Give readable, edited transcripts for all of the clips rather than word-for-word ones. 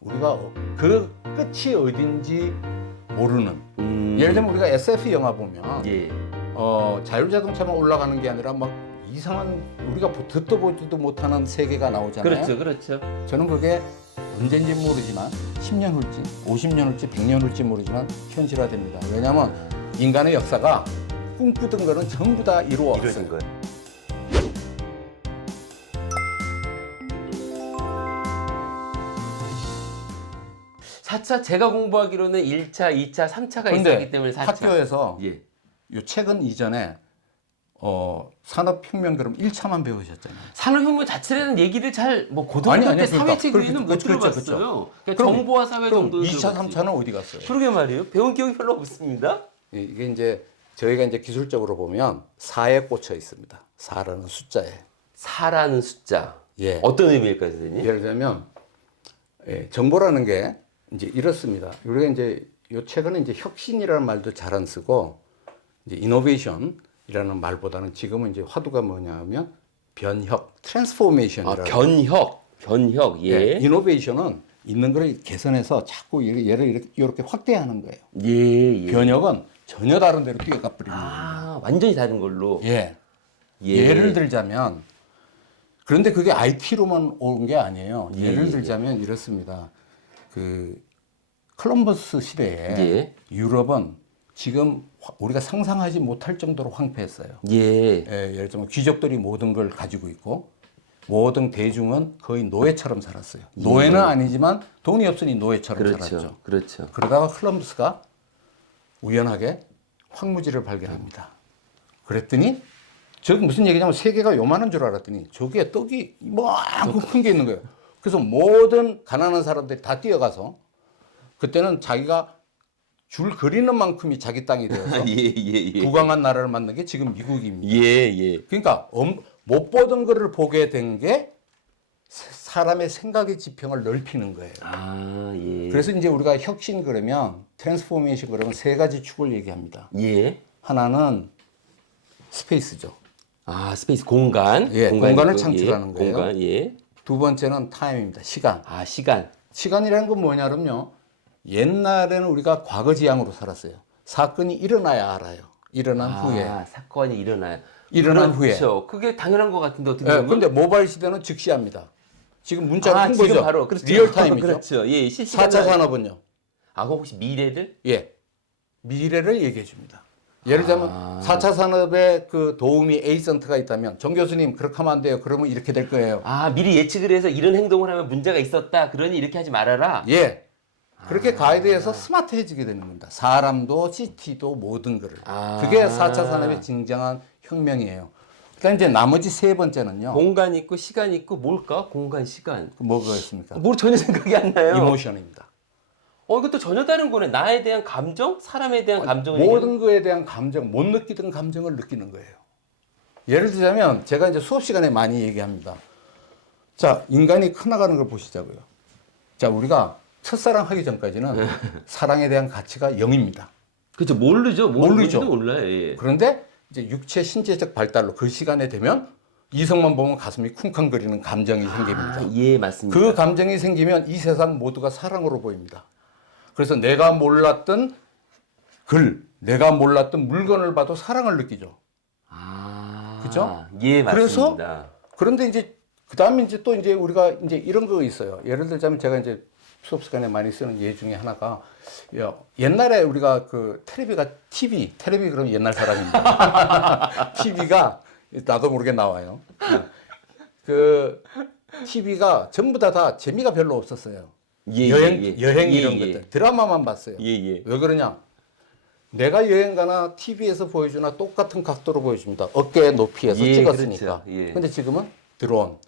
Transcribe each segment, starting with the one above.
우리가 그 끝이 어딘지 모르는. 예를 들면 우리가 SF 영화 보면 예. 자율자동차만 올라가는 게 아니라 막 이상한 우리가 듣도 보지도 못하는 세계가 나오잖아요. 그렇죠, 그렇죠. 저는 그게 언젠지 모르지만 10년 후일지 50년 후일지 100년 후일지 모르지만 현실화됩니다. 왜냐하면 인간의 역사가 꿈꾸던 거는 전부 다 이루어졌어요. 이루어진 거예요. 사차 제가 공부하기로는 1차, 2차, 3차가 있었기 때문에 4차. 학교에서 예. 요 책은 이전에 산업혁명 그럼 1차만 배우셨잖아요. 산업혁명 자체라는 얘기를 잘 뭐 고등학교 때 사회체계에는 못 들어봤어요. 그러니까 정보화 사회 정도. 2차, 3차는 어디 갔어요? 그러게 말이에요. 배운 기억이 별로 없습니다. 이게 이제 저희가 이제 기술적으로 보면 4에 꽂혀 있습니다. 4라는 숫자에. 4라는 숫자. 예. 어떤 의미일까요, 선생님? 예를 들면 정보라는 게 이제 이렇습니다. 우리가 이제 요 최근에 이제 혁신이라는 말도 잘 안 쓰고 이제 이노베이션이라는 말보다는 지금은 이제 화두가 뭐냐면 변혁, 트랜스포메이션이라는. 변혁. 예. 이노베이션은 있는 걸 개선해서 자꾸 얘를 이렇게 확대하는 거예요. 예. 변혁은 전혀 다른 데로 뛰어가 버립니다. 아, 완전히 다른 걸로. 예. 예. 예를 들자면 그런데 그게 IT로만 온 게 아니에요. 예를 들자면 이렇습니다. 그 콜럼버스 시대에 예. 유럽은 지금 우리가 상상하지 못할 정도로 황폐했어요. 예. 예를 들면 귀족들이 모든 걸 가지고 있고 모든 대중은 거의 노예처럼 살았어요. 노예는 아니지만 돈이 없으니 노예처럼 살았죠. 그렇죠. 그러다가 콜럼버스가 우연하게 황무지를 발견합니다. 그랬더니 저게 무슨 얘기냐면 세계가 요만한 줄 알았더니 저기에 떡이 이만큼 큰 게 있는 거예요. 그래서 모든 가난한 사람들이 다 뛰어가서 그때는 자기가 줄 그리는 만큼이 자기 땅이 되어서 예. 부강한 나라를 만든 게 지금 미국입니다. 예. 그러니까 못 보던 거를 보게 된 게 사람의 생각의 지평을 넓히는 거예요. 아, 예. 그래서 이제 우리가 혁신 그러면 트랜스포메이션 그러면 세 가지 축을 얘기합니다. 예. 하나는 스페이스죠. 아, 스페이스 공간. 예, 공간을 있고, 창출하는 예. 거예요. 공간, 예. 두 번째는 타임입니다. 시간. 아, 시간. 시간이라는 건 뭐냐면요. 옛날에는 우리가 과거지향으로 살았어요. 사건이 일어나야 알아요. 일어난 후에. 사건이 일어나요. 일어난 후에. 그렇죠. 그게 당연한 것 같은데 어떻게 예, 보면. 근데 모바일 시대는 즉시합니다. 지금 문자로 한 지금 거죠. 바로 그렇죠. 리얼타임이죠. 그렇죠. 예, 실시간. 4차 산업은요. 아, 그럼 혹시 미래를? 예. 미래를 얘기해 줍니다. 예를 들면 4차 산업에 그 도우미 에이전트가 있다면 정 교수님 그렇게 하면 안 돼요. 그러면 이렇게 될 거예요. 아, 미리 예측을 해서 이런 행동을 하면 문제가 있었다. 그러니 이렇게 하지 말아라. 예. 그렇게 가이드해서 스마트해지게 되는 겁니다. 사람도 시티도 모든 거를. 그게 4차 산업의 진정한 혁명이에요. 그다음 이제 나머지 세 번째는요. 공간 있고 시간 있고 뭘까? 공간, 시간. 뭐가 있습니까? 뭐 전혀 생각이 안 나요. 이모션입니다. 이것도 전혀 다른 거네. 나에 대한 감정, 사람에 대한 감정을 모든 거에 대한 감정, 못 느끼던 감정을 느끼는 거예요. 예를 들자면 제가 이제 수업 시간에 많이 얘기합니다. 자, 인간이 커나가는 걸 보시자고요. 자, 우리가 첫사랑 하기 전까지는 사랑에 대한 가치가 0입니다. 그렇죠. 모르죠. 모르죠. 몰라요. 예. 그런데 이제 육체 신체적 발달로 그 시간에 되면 이성만 보면 가슴이 쿵쾅거리는 감정이 생깁니다. 예, 맞습니다. 그 감정이 생기면 이 세상 모두가 사랑으로 보입니다. 그래서 내가 몰랐던 내가 몰랐던 물건을 봐도 사랑을 느끼죠. 그죠? 예, 맞습니다. 그래서 그런데 이제 그다음에 이제 또 이제 우리가 이제 이런 거 있어요. 예를 들자면 제가 이제 수업 시간에 많이 쓰는 예 중에 하나가 옛날에 우리가 그 TV 그러면 옛날 사람입니다. TV가 나도 모르게 나와요. 그 TV가 전부 다 재미가 별로 없었어요. 여행 이런 것들 드라마만 봤어요. 왜 그러냐? 내가 여행 가나 TV에서 보여주나 똑같은 각도로 보여줍니다. 어깨 높이에서 찍었으니까. 그렇죠. 근데 지금은 드론,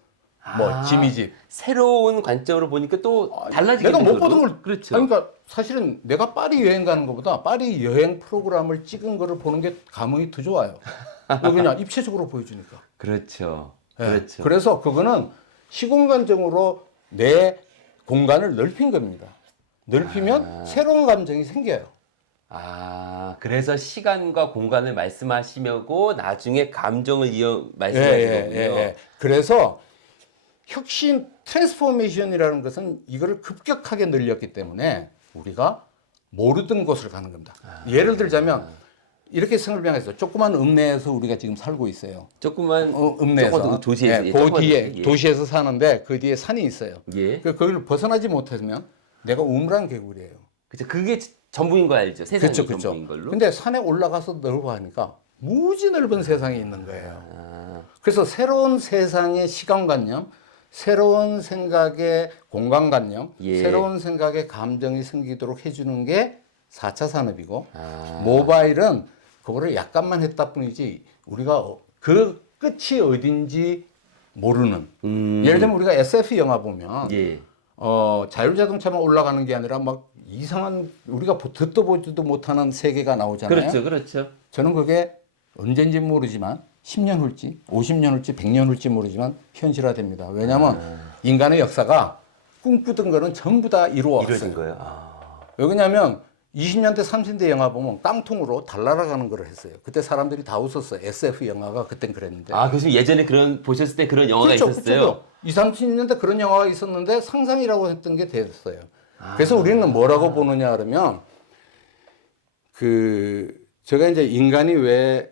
지미집. 새로운 관점으로 보니까 또 달라지게 내가 못 되더라고요. 보던 걸. 그렇죠. 그러니까 사실은 내가 파리 여행 가는 것보다 파리 여행 프로그램을 찍은 거를 보는 게 감흥이 더 좋아요. 왜 그러냐? 입체적으로 보여주니까. 그렇죠. 예. 그렇죠. 그래서 그거는 시공간적으로 내 공간을 넓힌 겁니다. 넓히면 새로운 감정이 생겨요. 그래서 시간과 공간을 말씀하시려고 나중에 감정을 말씀하신 거군요. 그래서 혁신 트랜스포메이션이라는 것은 이거를 급격하게 늘렸기 때문에 우리가 모르던 곳을 가는 겁니다. 예를 들자면 이렇게 설명했어요. 조그만 읍내에서 우리가 지금 살고 있어요. 조그만 읍내에서 조그만 도시에서 예, 예, 그 조그만 뒤에 도시, 예. 도시에서 사는데 그 뒤에 산이 있어요. 예. 거기를 벗어나지 못하면 내가 우물안 개구리예요. 그렇죠. 그게 전부인 거 알죠. 세상이 그렇죠. 전부인 걸로. 근데 산에 올라가서 넓어 하니까 무지 넓은 세상이 있는 거예요. 아, 그래서 새로운 세상의 시간관념, 새로운 생각의 공간관념, 예. 새로운 생각의 감정이 생기도록 해주는 게 4차 산업이고 아. 모바일은 그거를 약간만 했다 뿐이지 우리가 그 끝이 어딘지 모르는 예를 들면 우리가 SF 영화 보면 예. 자율자동차만 올라가는 게 아니라 막 이상한 우리가 듣도 보지도 못하는 세계가 나오잖아요. 그렇죠. 그렇죠. 저는 그게 언젠지 모르지만 10년 후일지 50년 후일지 100년 후일지 모르지만 현실화됩니다. 왜냐하면 인간의 역사가 꿈꾸던 거는 전부 다 이루어진 이루어졌어요. 거예요. 아. 왜 그러냐면 20년대 30대 영화 보면 깡통으로 달 날아가는 걸 했어요. 그때 사람들이 다 웃었어요. SF 영화가 그땐 그랬는데. 아, 교수님 예전에 그런 보셨을 때 그런 영화가 있었어요. 그렇죠. 20, 30년대 그런 영화가 있었는데 상상이라고 했던 게 됐어요. 그래서 우리는 뭐라고 보느냐 그러면 제가 이제 인간이 왜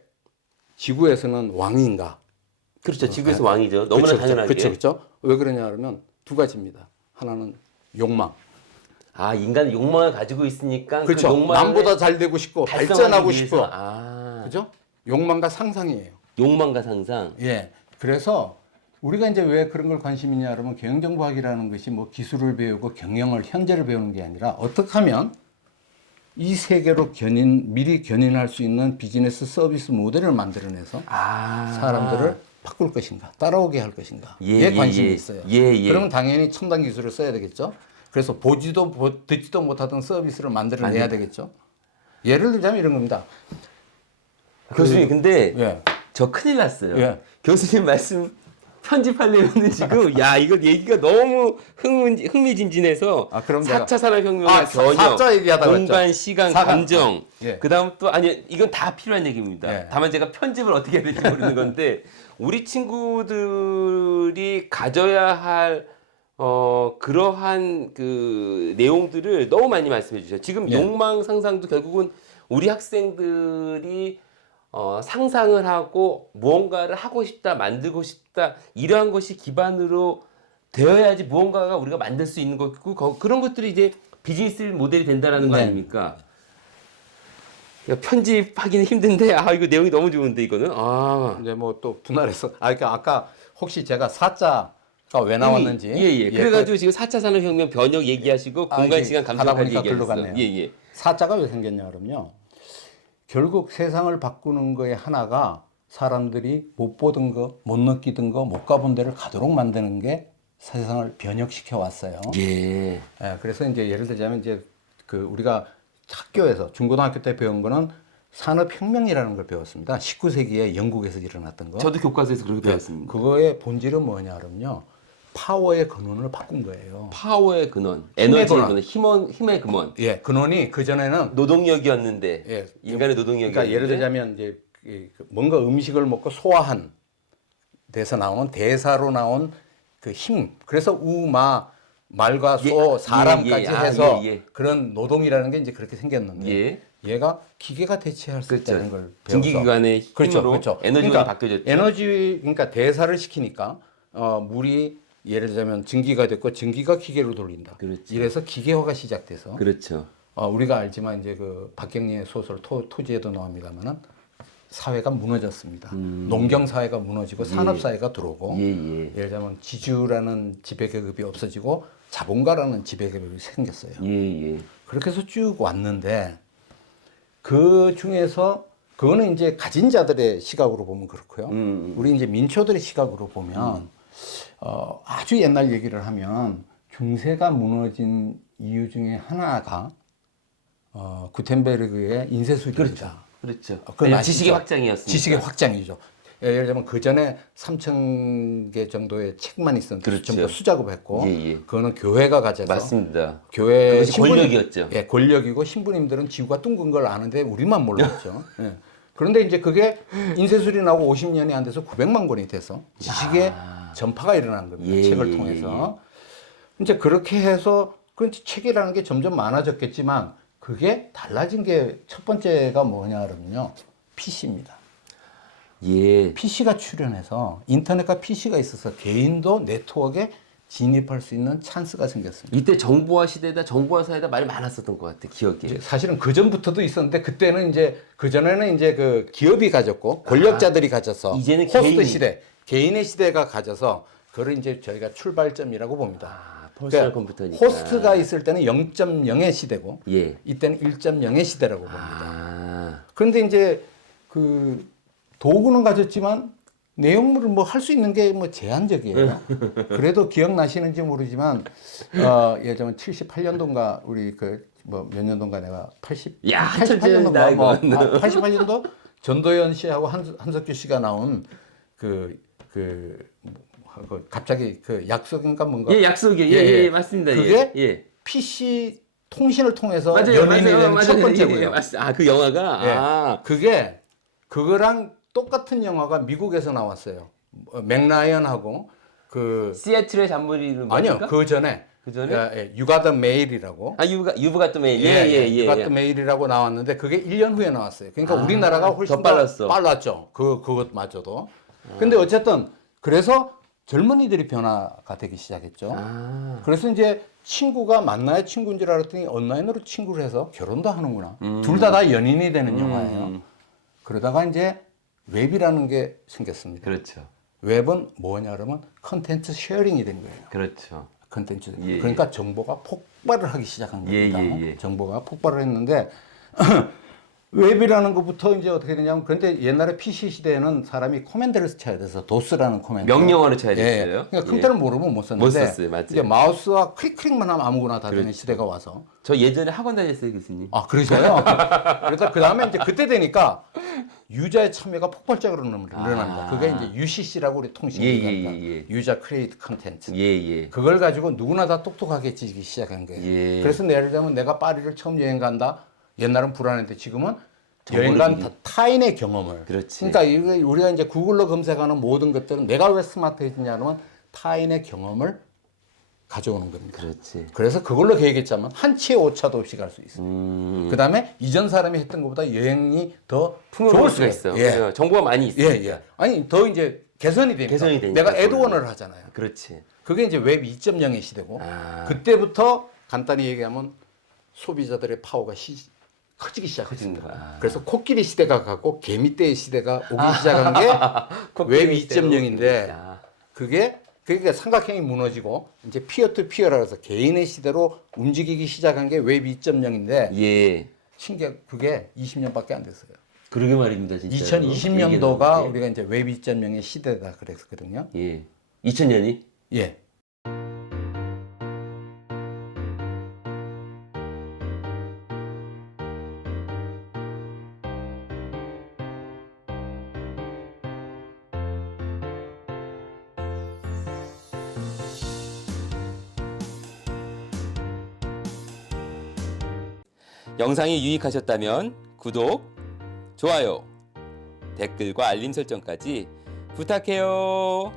지구에서는 왕인가? 그렇죠. 지구에서 왕이죠. 너무나 그렇죠, 당연하게. 그렇죠. 왜 그러냐 그러면 두 가지입니다. 하나는 욕망. 아, 인간은 욕망을 가지고 있으니까 그렇죠. 그 욕망을 남보다 잘 되고 싶고 달성하기 발전하고 위해서. 싶어. 아. 그죠? 욕망과 상상이에요. 욕망과 상상. 예. 그래서 우리가 이제 왜 그런 걸 관심 있냐 그러면 경영정보학이라는 것이 뭐 기술을 배우고 경영을 현재를 배우는 게 아니라 어떻게 하면 이 세계로 미리 견인할 수 있는 비즈니스 서비스 모델을 만들어내서 사람들을 바꿀 것인가, 따라오게 할 것인가, 에 관심이 있어요. 그러면 당연히 첨단 기술을 써야 되겠죠. 그래서 듣지도 못하던 서비스를 만들어내야 되겠죠. 예를 들자면 이런 겁니다. 교수님, 근데 예. 저 큰일 났어요. 예. 교수님 말씀 편집하려면 지금 야 이거 얘기가 너무 흥미진진해서 그럼 내가 4차 산업혁명의 견역, 사자 얘기하다가 공간, 했죠. 시간, 사과. 감정 예. 그다음 또 아니 이건 다 필요한 얘기입니다. 예. 다만 제가 편집을 어떻게 해야 될지 모르는 건데 우리 친구들이 가져야 할 그러한 그 내용들을 너무 많이 말씀해 주셔요. 지금 예. 욕망 상상도 결국은 우리 학생들이 상상을 하고 무언가를 하고 싶다, 만들고 싶다 이러한 것이 기반으로 되어야지 무언가가 우리가 만들 수 있는 거고 그런 것들이 이제 비즈니스 모델이 된다라는 거 네. 아닙니까? 그러니까 편집하기는 힘든데 이거 내용이 너무 좋은데 이거는 이제 뭐 또 분할해서 그러니까 아까 혹시 제가 사자가 왜 나왔는지 예. 그래가지고 지금 4차 산업혁명 변혁 얘기하시고 공간, 이제 시간, 가다 감정까지 보니까 글로 얘기하셨어요. 갔네요. 예. 사자가 왜 생겼냐 그러면요. 결국 세상을 바꾸는 거에 하나가 사람들이 못 보던 거, 못 느끼던 거, 못 가본 데를 가도록 만드는 게 세상을 변혁시켜 왔어요. 예. 그래서 이제 예를 들자면 이제 우리가 학교에서 중고등학교 때 배운 거는 산업혁명이라는 걸 배웠습니다. 19세기에 영국에서 일어났던 거. 저도 교과서에서 그렇게 배웠습니다. 그거의 본질은 뭐냐 그러면요. 파워의 근원을 바꾼 거예요. 파워의 근원, 힘의 에너지의 근원, 힘의 근원. 예, 근원이 그전에는 노동력이었는데 예, 인간의 노동력이었는데 그러니까 예를 들자면 이제 뭔가 음식을 먹고 소화한 데서 나온 대사로 나온 그 힘. 그래서 우마 말과 소 사람까지 해서 그런 노동이라는 게 이제 그렇게 생겼는데 얘가 기계가 대체할 수 있다는 걸 배워서 전기기관의 힘으로 에너지가 바뀌어졌죠. 그러니까 대사를 시키니까 물이 예를 들자면 증기가 됐고 증기가 기계로 돌린다. 그렇죠. 이래서 기계화가 시작돼서 그렇죠. 우리가 알지만 이제 그 박경리의 소설 토지에도 나옵니다만은 사회가 무너졌습니다. 농경 사회가 무너지고 산업 사회가 들어오고 예를 들자면 지주라는 지배 계급이 없어지고 자본가라는 지배 계급이 생겼어요. 그렇게 해서 쭉 왔는데 그 중에서 그거는 이제 가진 자들의 시각으로 보면 그렇고요. 우리 이제 민초들의 시각으로 보면 아주 옛날 얘기를 하면 중세가 무너진 이유 중에 하나가 구텐베르그의 인쇄술입니다. 그렇죠. 그건 지식의 확장이었습니다. 지식의 확장이죠. 예를 들면 그 전에 3,000개 정도의 책만 있었는데 전부 다 수작업했고 그거는 교회가 가져서 맞습니다. 교회 그것이 권력이었죠. 예, 권력이고 신부님들은 지구가 둥근 걸 아는데 우리만 몰랐죠. 예. 그런데 이제 그게 인쇄술이 나오고 50년이 안 돼서 900만 권이 돼서 지식의 전파가 일어난 겁니다. 예, 책을 예, 통해서. 이제 그렇게 해서 그 책이라는 게 점점 많아졌겠지만 그게 달라진 게 첫 번째가 뭐냐 그러면요. PC입니다. 예. PC가 출현해서 인터넷과 PC가 있어서 개인도 네트워크에 진입할 수 있는 찬스가 생겼습니다. 이때 정보화 시대다, 정보화 사회다 말이 많았었던 것 같아, 기억에. 이제 사실은 그 전부터도 있었는데 그때는 이제 그 전에는 이제 그 기업이 가졌고 권력자들이 가져서 이제는 호스트 개인이. 시대, 개인의 시대가 가져서 그걸 이제 저희가 출발점이라고 봅니다. 퍼스널 컴퓨터니까. 호스트가 있을 때는 0.0의 시대고 예. 이때는 1.0의 시대라고 봅니다. 아, 그런데 이제 그 도구는 가졌지만 내용물을 뭐 할 수 있는 게 뭐 제한적이에요. 그래도 기억나시는지 모르지만 예전 78년도인가 우리 그 뭐 몇 년도인가 내가 80 야, 한참 전이다, 88년도인가 뭐 이건. 88년도 전도연 씨하고 한석규 씨가 나온 그 갑자기 그 약속인가 뭔가 예, 약속이요. 예, 예, 맞습니다. 그게 예. 예. PC 통신을 통해서 맞아요, 연인이 되는 맞아요. 첫 예, 번째고요. 예, 아, 그 영화가? 예. 아, 그게 그거랑 똑같은 영화가 미국에서 나왔어요. 맥라이언하고 그 시애틀의 잔머리를 아니요 그 전에 그 전에? 유가더 메일이라고 아, 유부가 또 메일. 예, 예, 예. 유가더 메일이라고 나왔는데 그게 1년 후에 나왔어요. 그러니까 아, 우리나라가 훨씬 더 빨랐어. 빨랐죠. 그것마저도. 근데 어쨌든 그래서 젊은이들이 변화가 되기 시작했죠. 아, 그래서 이제 친구가 만나야 친구인 줄 알았더니 온라인으로 친구를 해서 결혼도 하는구나. 둘 다 연인이 되는 영화예요. 그러다가 이제 웹이라는 게 생겼습니다. 그렇죠. 웹은 뭐냐 그러면 컨텐츠 쉐어링이 된 거예요. 그렇죠. 컨텐츠. 예, 그러니까 정보가 폭발을 하기 시작한 예, 겁니다. 예, 예. 정보가 폭발을 했는데 웹이라는 것부터 이제 어떻게 되냐면 그런데 옛날에 PC 시대에는 사람이 코맨드를 쳐야 돼서 도스라는 코맨드. 명령어를 쳐야 예. 됐어요. 그러니까 컴퓨터를 모르면 못 썼는데 못 썼어요, 맞아요. 이제 마우스와 클릭만 하면 아무거나 다 되는 그렇죠. 시대가 와서 저 예전에 학원 다녔어요, 교수님. 아, 그러셔요? 그래서 그 다음에 이제 그때 되니까 유저의 참여가 폭발적으로 늘어납니다. 그게 이제 UCC라고 우리 통신 예, 얘기합니다. 예, 예, 예. 유저 크리에이트 컨텐츠. 예, 예. 그걸 가지고 누구나 다 똑똑하게 지기 시작한 거예요. 예. 그래서 예를 들면 내가 파리를 처음 여행 간다. 옛날은 불안했는데 지금은 여행 정보를 간 미리- 타인의 경험을. 그렇지. 그러니까 우리가 이제 구글로 검색하는 모든 것들은 내가 왜 스마트해지냐면 타인의 경험을 가져오는 겁니다. 그렇지. 그래서 그걸로 계획했자면 한 치의 오차도 없이 갈 수 있습니다. 그 다음에 이전 사람이 했던 것보다 여행이 더 풍요로울 좋을 수가 있어. 예. 정보가 많이 있어. 예, 예. 아니, 더 이제 개선이 되니까. 개선이 되니까 내가 그걸로. 애드원을 하잖아요. 그렇지. 그게 이제 웹 2.0의 시대고, 아. 그때부터 간단히 얘기하면 소비자들의 파워가 커지기 시작했습니다. 커진다. 그래서 코끼리 시대가 가고 개미떼의 시대가 오기 시작한 게 웹 2.0인데, 아, 그게 그러니까 삼각형이 무너지고 이제 피어 투 피어라 해서 개인의 시대로 움직이기 시작한 게 웹 2.0인데 예. 신기하게 그게 20년밖에 안 됐어요. 그러게 말입니다, 진짜. 2020년도가 우리가 이제 웹 2.0의 시대다 그랬거든요. 예. 2000년이? 예. 영상이 유익하셨다면 구독, 좋아요, 댓글과 알림 설정까지 부탁해요.